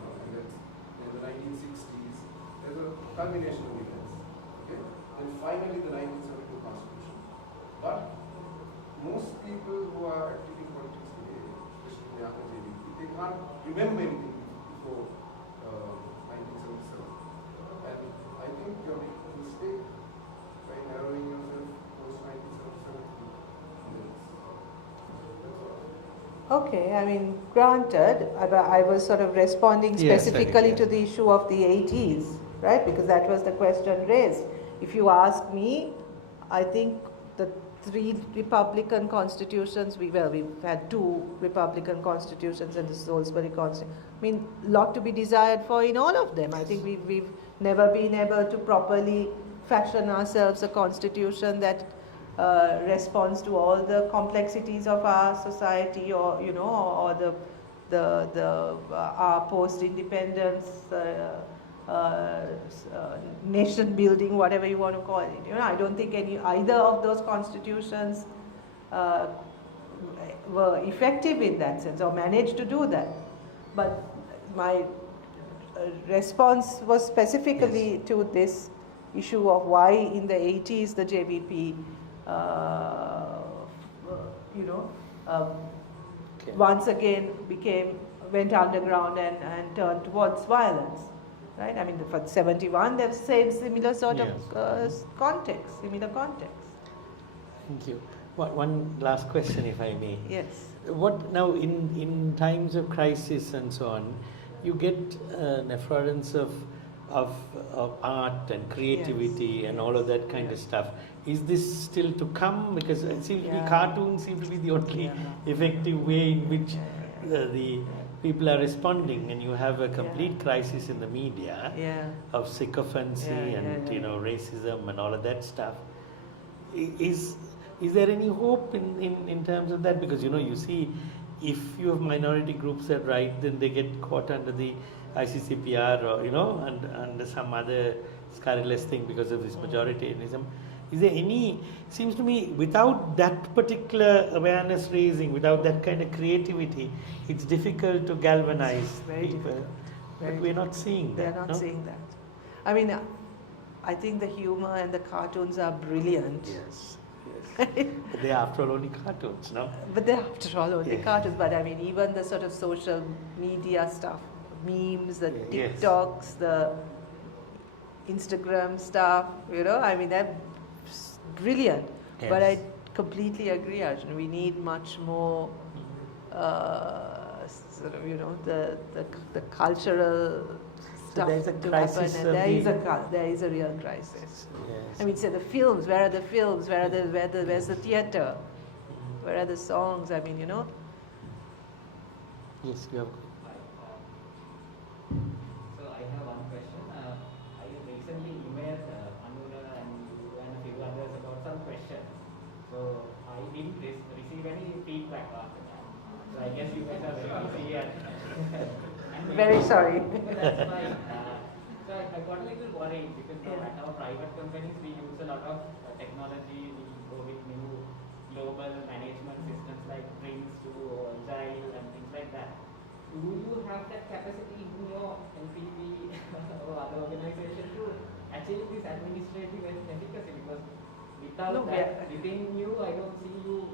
and that's in the 1960s, there's a culmination of events. Okay? And finally the 1972 Constitution. But most people who are active in politics today, especially the younger JVP, they can't remember anything before 1977. And I think you're making a mistake by narrowing yourself post 1977. Okay, I mean, granted, I was sort of responding Yes, specifically yes. to the issue of the 80s, right? Because that was the question raised. If you ask me, I think the 3 Republican constitutions, we've had 2 Republican constitutions and the Salisbury Constitution. I mean, a lot to be desired for in all of them. I think we've never been able to properly fashion ourselves a constitution that responds to all the complexities of our society, or or our post-independence nation building, whatever you want to call it. I don't think either of those constitutions were effective in that sense or managed to do that. But my response was specifically to this issue of why in the 80s the JVP once again went underground and turned towards violence, right? I mean, for 71 they've said similar sort of context, similar context. Thank you. One last question, if I may. Yes. What now in times of crisis and so on, you get an affluence of art and creativity and all of that kind of stuff. Is this still to come? Because it seems to be cartoons seem to be the only effective way in which the people are responding, and you have a complete crisis in the media of sycophancy and racism and all of that stuff. Is there any hope in terms of that? Because you see, if you have minority groups that write, then they get caught under the ICCPR or under some other scurrilous thing because of this majoritarianism. Is there any? Seems to me, without that particular awareness raising, without that kind of creativity, it's difficult to galvanize people. But we're not seeing that. We're not seeing that. I mean, I think the humor and the cartoons are brilliant. Yes. But they are after all only cartoons, no? But they're after all only cartoons. But I mean, even the sort of social media stuff, memes, the TikToks, the Instagram stuff, I mean, they're brilliant. Yes. But I completely agree, Arjuna. We need much more sort of, the cultural stuff there's a to crisis happen, and there is a real crisis. Yes. I mean, say the films. Where are the films? Where's the theatre? Where are the songs? I mean, Yes, you have. So I have one question. I recently emailed Arjuna and you and a few others about some questions. So I didn't receive any feedback after that. So I guess you guys are very busy and very sorry. That's fine. So I got a little worried because now at our private companies we use a lot of technology. We go with new global management systems like Prince to Agile and things like that. Do you have that capacity in your NPV or other organization to achieve this administrative efficacy? Because without that within you, I don't see you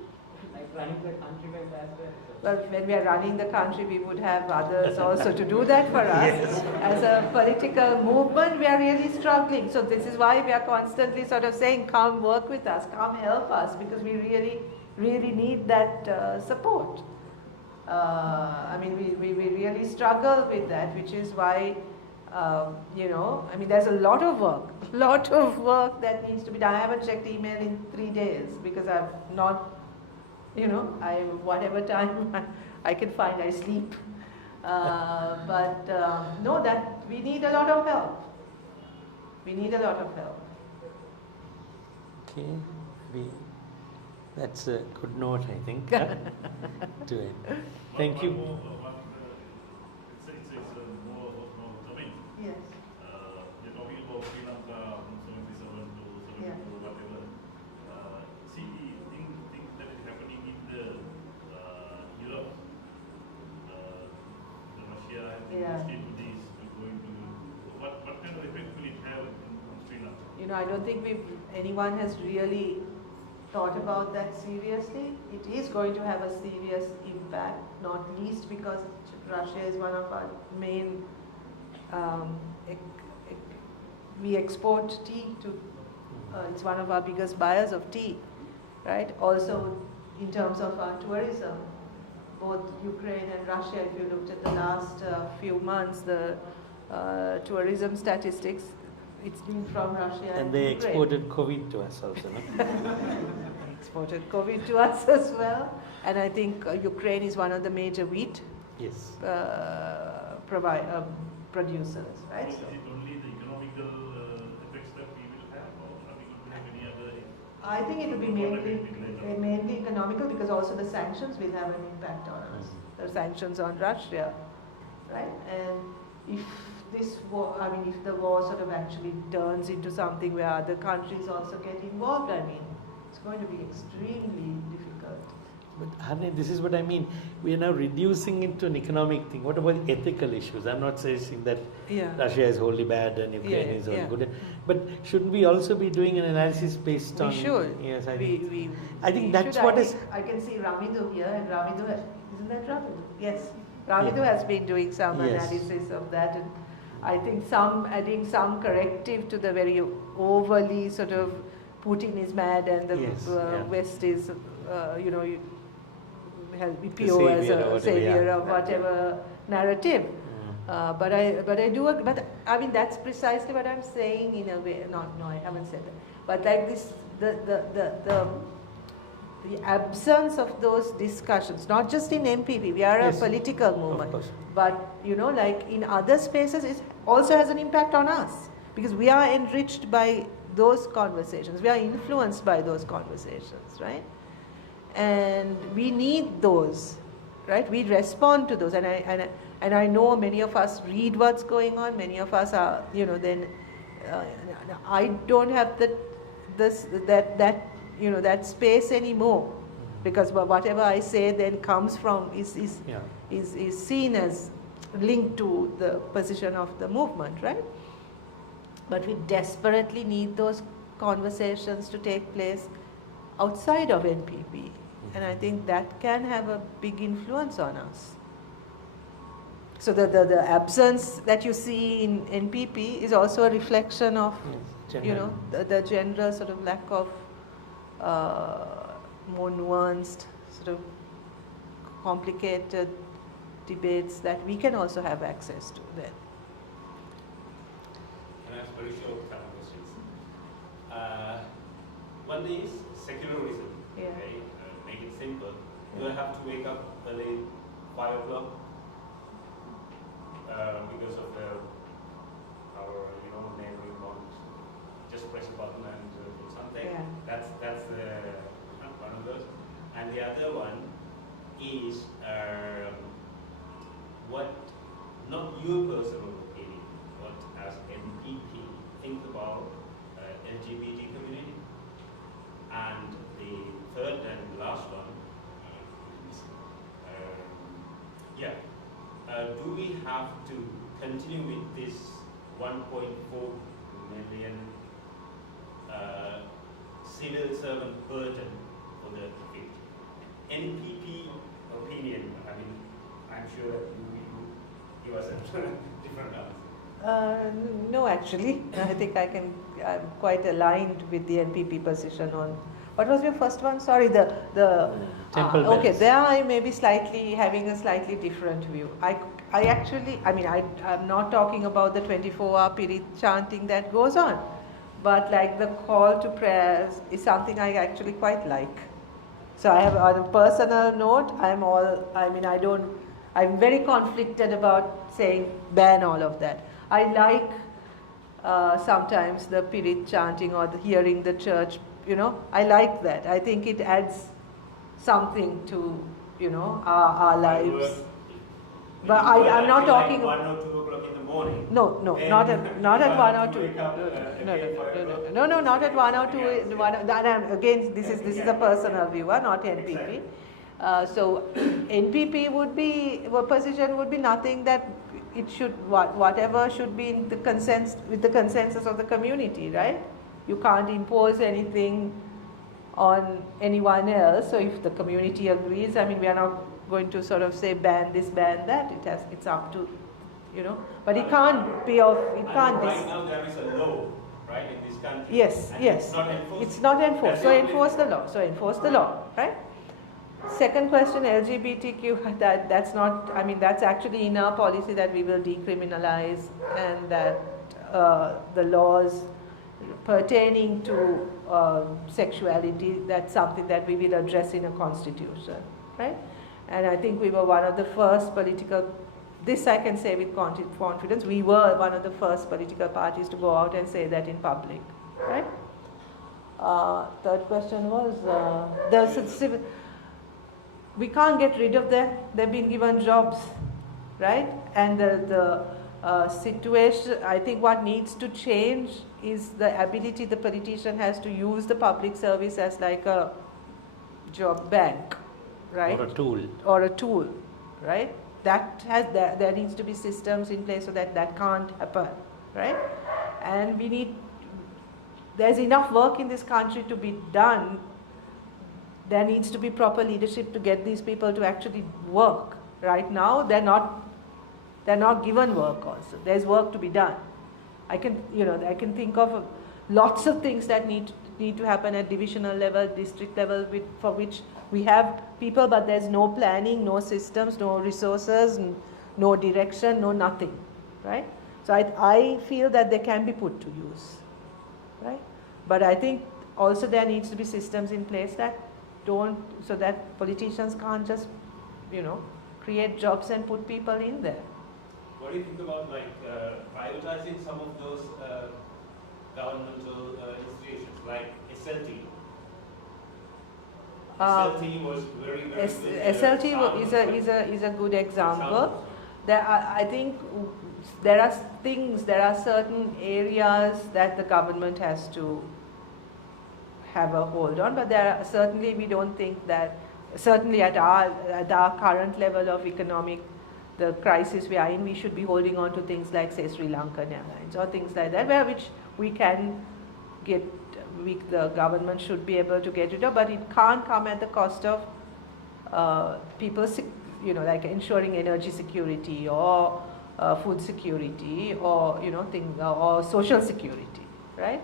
like running the country very fast. Well, when we are running the country, we would have others also to do that for us. Yes. As a political movement, we are really struggling. So this is why we are constantly sort of saying, come work with us, come help us, because we really, really need that support. I mean, we really struggle with that, which is why, I mean, there's a lot of work that needs to be done. I haven't checked email in 3 days because I've not, whatever time I can find, I sleep. No, that we need a lot of help. We need a lot of help. Okay. That's a good note, I think, to it. Thank you. It's a more domain. Yes. You're talking about Sri Lanka from 77 to 72, Yeah. whatever. See, the thing that is happening in the Europe, the Russia has been Yeah. into this, going to what kind of effect will it have on Sri Lanka? You know, I don't think anyone has really thought about that seriously. It is going to have a serious impact, not least because Russia is one of our main, we export tea to, it's one of our biggest buyers of tea, right? Also in terms of our tourism, both Ukraine and Russia, if you looked at the last few months, the tourism statistics, it's been from Russia And they Ukraine. exported COVID to us also, no? Exported COVID to us as well. And I think Ukraine is one of the major wheat Yes. producers, right? So is it only the economical effects that we will have, or are we going to have any other? I think it will be mainly economical, because also the sanctions will have an impact on us. The sanctions on Russia, right? And if this war, I mean, if the war sort of actually turns into something where other countries also get involved, I mean, it's going to be extremely difficult. But Harne, this is what I mean. We are now reducing it to an economic thing. What about the ethical issues? I'm not saying that Yeah. Russia is wholly bad and Ukraine is wholly good. But shouldn't we also be doing an analysis based on? We should. Yes, I we, think. we, I think we that's should. what I is. think I can see Ramidu here, and Ramidu, isn't that Ramidu? Yes. Ramidu Yeah. has been doing some Yes. analysis of that, and I think adding some corrective to the very overly sort of Putin is mad and the Yes, yeah. West is, has The BPO as savior or a whatever, savior yeah. of whatever narrative. But I do, but I mean that's precisely what I'm saying in a way. No, I haven't said that. But like this, the absence of those discussions, not just in MPP, we are Yes, a political of movement, course. but like in other spaces, it also has an impact on us, because we are enriched by those conversations, we are influenced by those conversations, right? And we need those, right? We respond to those, and I know many of us read what's going on. Many of us are, then I don't have that space anymore, because whatever I say then comes from is seen as linked to the position of the movement, right? But we desperately need those conversations to take place outside of NPP, and I think that can have a big influence on us. So the absence that you see in NPP is also a reflection of, the general sort of lack of more nuanced, sort of complicated debates that we can also have access to then. Can I ask very short couple questions? One is secularism. Yeah. Okay, make it simple. Do I have to wake up early 5 o'clock because of our neighboring bonds? Just press a button and do something. Yeah. That's one of those. And the other one is what, not your personal opinion, but as MPP, think about LGBT community. And the third and last one is, do we have to continue with this 1.4 million civil servant burden for the future? NPP opinion, I mean, I'm sure that you give us a different answer. No, actually, I think I'm quite aligned with the NPP position on. What was your first one? Sorry, the temple okay, bells. there I may be having a slightly different view. I'm not talking about the 24-hour Pirit chanting that goes on, but like the call to prayers is something I actually quite like. So I have, on a personal note, I'm very conflicted about saying ban all of that. I like sometimes the Pirit chanting or hearing the church I like that. I think it adds something to, our lives. But I'm not talking. 1 or 2 o'clock in the morning. No, then not at you 1 have or to 2. wake up, again 5 o'clock. No, not at 1 or 2. Again, this is a personal view, not NPP. Exactly. So NPP position would be nothing that it should, whatever should be in the with the consensus of the community, right? You can't impose anything on anyone else. So if the community agrees, we are not going to sort of say ban this, ban that. It's up to, but it can't be Right now there is a law, right, in this country. Yes, and yes. It's not enforced. It's not enforced. So enforce the law. Enforce the law, right? Second question, LGBTQ, that's not, that's actually in our policy that we will decriminalize, and that the laws pertaining to sexuality, that's something that we will address in a constitution, right? And I think we were one of the first this I can say with confidence, we were one of the first political parties to go out and say that in public, right? Third question was, we can't get rid of them. They've been given jobs, right? And the situation, I think what needs to change is the ability the politician has to use the public service as like a job bank, right? Or a tool, right? There needs to be systems in place so that can't happen, right? And there's enough work in this country to be done. There needs to be proper leadership to get these people to actually work. Right now, they're not given work also. There's work to be done. I can think of lots of things that need to happen at divisional level, district level, for which we have people, but there's no planning, no systems, no resources, no direction, no nothing, right? So I feel that they can be put to use, right? But I think also there needs to be systems in place so that politicians can't just, create jobs and put people in there. What do you think about privatizing some of those governmental institutions like SLT? SLT was very good. SLT is a good example. I think there are certain areas that the government has to have a hold on, but certainly we don't think that, certainly at our current level of the crisis we are in, we should be holding on to things like, say, Sri Lankan Airlines or things like that, which we can get, the government should be able to get rid of, but it can't come at the cost of people, like ensuring energy security or food security or, or social security, right?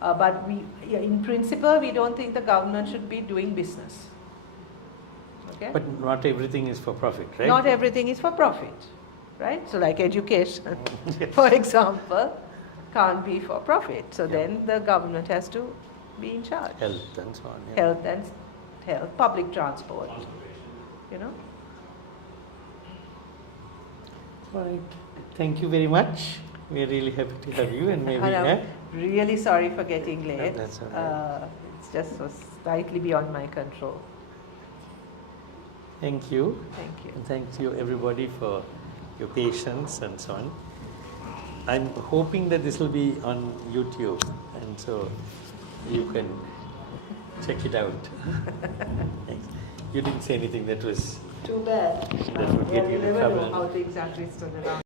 But in principle, we don't think the government should be doing business. Okay? But not everything is for profit, right? Not everything is for profit, right? So like education, for example, can't be for profit. So then the government has to be in charge. Health and so on. Health, public transport, Right. Thank you very much. We're really happy to have you, and maybe I'm really sorry for getting late. No, that's all right. It's just so slightly beyond my control. Thank you. Thank you. And thank you everybody for your patience and so on. I'm hoping that this will be on YouTube, and so you can check it out. Thanks. You didn't say anything that was Too bad. that would get you in never trouble. know how things are twisted around.